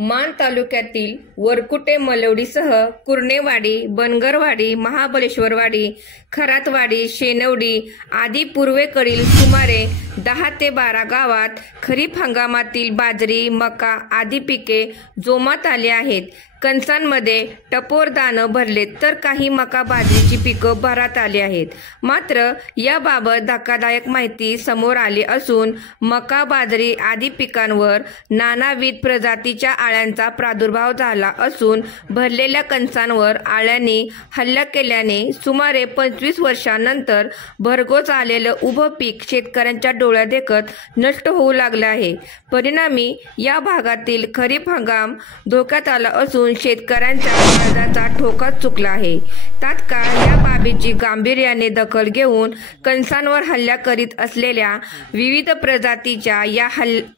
मान तालुक्यातील वरकुटे मलवडीसह कुर्णेवाडी, बनगरवाडी, महाबळेश्वरवाडी, खरातवाडी, शेनवडी आदी पूर्वेकडील सुमारे 10 ते 12 गावात खरीप हंगामातील बाजरी, मका आदी पिके जोमात आली आहेत. कणसांमध्ये टपोर दाणे भरले तर काही मका बाजरीची पिकं भरात आली आहेत. मात्र याबाबत धक्कादायक माहिती समोर आली असून मका, बाजरी आदी पिकांवर नानाविध प्रजातीच्या आळ्यांचा प्रादुर्भाव झाला असून भरलेल्या कणसांवर आळ्यांनी हल्ला केल्याने सुमारे 25 वर्षांनंतर भरघोस आलेलं उभं पीक शेतकऱ्यांच्या डोळ्यादेखत नष्ट होऊ लागलं आहे. परिणामी या भागातील खरीप हंगाम धोक्यात आला असून शेतकऱ्यांच्या कर्जाचा ठोका चुकला आहे. तात्काळ या बाबीची गांभीर्याने दखल घेऊन कणसांवर हल्ला करीत असलेल्या विविध प्रजातीच्या या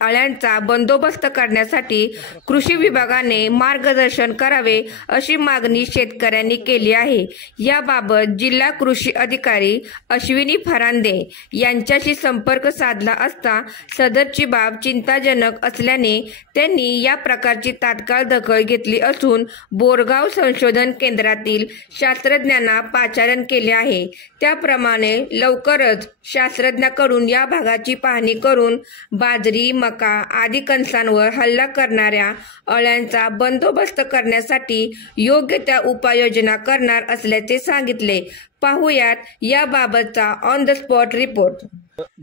अळ्यांचा बंदोबस्त करण्यासाठी कृषी विभागाने मार्गदर्शन करावे अशी मागणी शेतकऱ्यांनी केली आहे. याबाबत जिल्हा कृषी अधिकारी अश्विनी फरांदे यांच्याशी संपर्क साधला असता सदरची बाब चिंताजनक असल्याने त्यांनी या प्रकारची तात्काळ दखल घेतली असून बोरगाव संशोधन केंद्रातील शास्त्रज्ञांना पाचारण केले आहे. त्याप्रमाणे लवकरच शास्त्रज्ञांकडून या भागाची पाहणी करून बाजरी, मका आदी कणसांवर हल्ला करणाऱ्या अळ्यांचा बंदोबस्त करण्यासाठी योग्य त्या उपाययोजना करणार असल्याचे सांगितले. पाहुयात याबाबतचा ऑन द स्पॉट रिपोर्ट.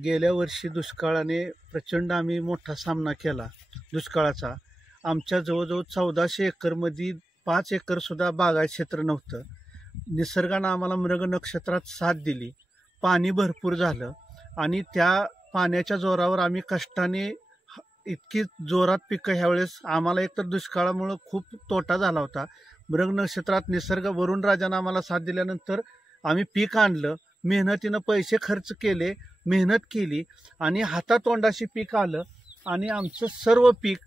गेल्या वर्षी दुष्काळाने प्रचंड आम्ही मोठा सामना केला दुष्काळाचा. आमच्या जवळजवळ 1400 एकरमध्ये 5 एकर सुद्धा बागायत क्षेत्र नव्हतं. निसर्गानं आम्हाला मृग नक्षत्रात साथ दिली, पाणी भरपूर झालं आणि त्या पाण्याच्या जोरावर आम्ही कष्टाने इतकी जोरात पिकं ह्यावेळेस आम्हाला एकतर दुष्काळामुळं खूप तोटा झाला होता. मृग नक्षत्रात निसर्ग वरुण राजानं आम्हाला साथ दिल्यानंतर आम्ही पीक आणलं, मेहनतीनं पैसे खर्च केले, मेहनत केली आणि हातातोंडाशी पीक आलं आणि आमचं सर्व पीक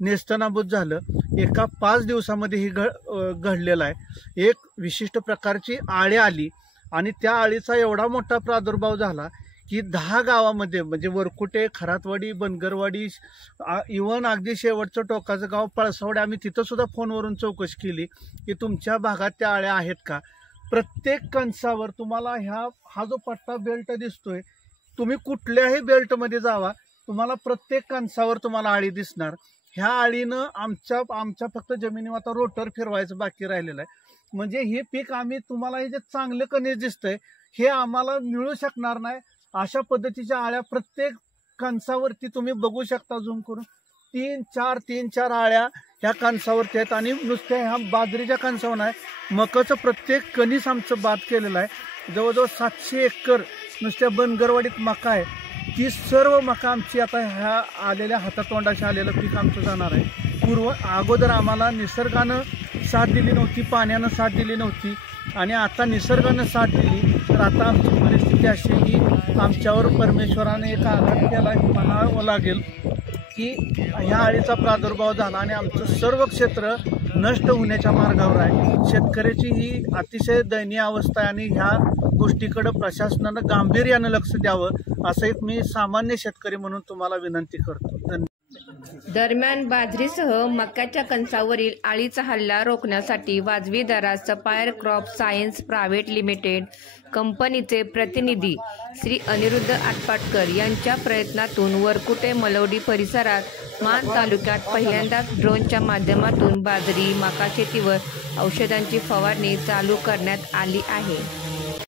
नेस्तनाबूत झालं. एका 5 दिवसामध्ये ही घडलेलं आहे. एक विशिष्ट प्रकारची आळी आली आणि त्या आळीचा एवढा मोठा प्रादुर्भाव झाला की 10 गावामध्ये म्हणजे वरकुटे, खरातवाडी, बनगरवाडी, इव्हन अगदी शेवटचं टोकाचं गाव पळसवडे, आम्ही तिथं सुद्धा फोनवरून चौकशी केली की तुमच्या भागात त्या आळ्या आहेत का. प्रत्येक कणसावर तुम्हाला हा जो पट्टा बेल्ट दिसतोय, तुम्ही कुठल्याही बेल्टमध्ये जावा, तुम्हाला प्रत्येक कणसावर तुम्हाला आळी दिसणार. ह्या आळीनं आमच्या फक्त जमिनीवर आता रोटर फिरवायचं बाकी राहिलेलं आहे. म्हणजे हे पीक आम्ही तुम्हाला हे जे चांगलं कणीस दिसतंय हे आम्हाला मिळू शकणार नाही. अशा पद्धतीच्या आळ्या प्रत्येक कणसावरती तुम्ही बघू शकता झूम करून. 3-4 आळ्या ह्या कणसावरती आहेत आणि नुसत्या ह्या बाजरीच्या कणसावर नाही, मकाचं प्रत्येक कणीस आमचं बाद केलेलं आहे. जवळजवळ 700 एकर नुसत्या बनगरवाडीत मका आहे. ती सर्व मका आमची आता ह्या आलेल्या हातातोंडाशी आलेलं पीक आमचं जाणार आहे. अगोदर आम्हाला निसर्गानं साथ दिली नव्हती, पाण्यानं साथ दिली नव्हती आणि आता निसर्गानं साथ दिली. तर आता आमची परिस्थिती अशी की आमच्यावर परमेश्वराने एक आघात केला हे म्हणावं लागेल की ह्या आळीचा प्रादुर्भाव झाला आणि आमचं सर्व क्षेत्र नष्ट होण्याच्या मार्गावर आहे. शेतकऱ्याची ही अतिशय दयनीय अवस्था आहे आणि ह्या गोष्टीकडं प्रशासनानं गांभीर्यानं लक्ष द्यावं असं एक मी सामान्य शेतकरी म्हणून तुम्हाला विनंती करतो. धन्यवाद. दरम्यान बाजरीसह मक्याच्या कणसावरील आळीचा हल्ला रोखण्यासाठी वाजवी दरात सपायर क्रॉप सायन्स प्रायव्हेट लिमिटेड कंपनीचे प्रतिनिधी श्री अनिरुद्ध आटपाटकर यांच्या प्रयत्नातून वरकुटे मलवडी परिसरात मान तालुक्यात पहिल्यांदाच ड्रोनच्या माध्यमातून बाजरी, मका शेतीवर औषधांची फवारणी चालू करण्यात आली आहे.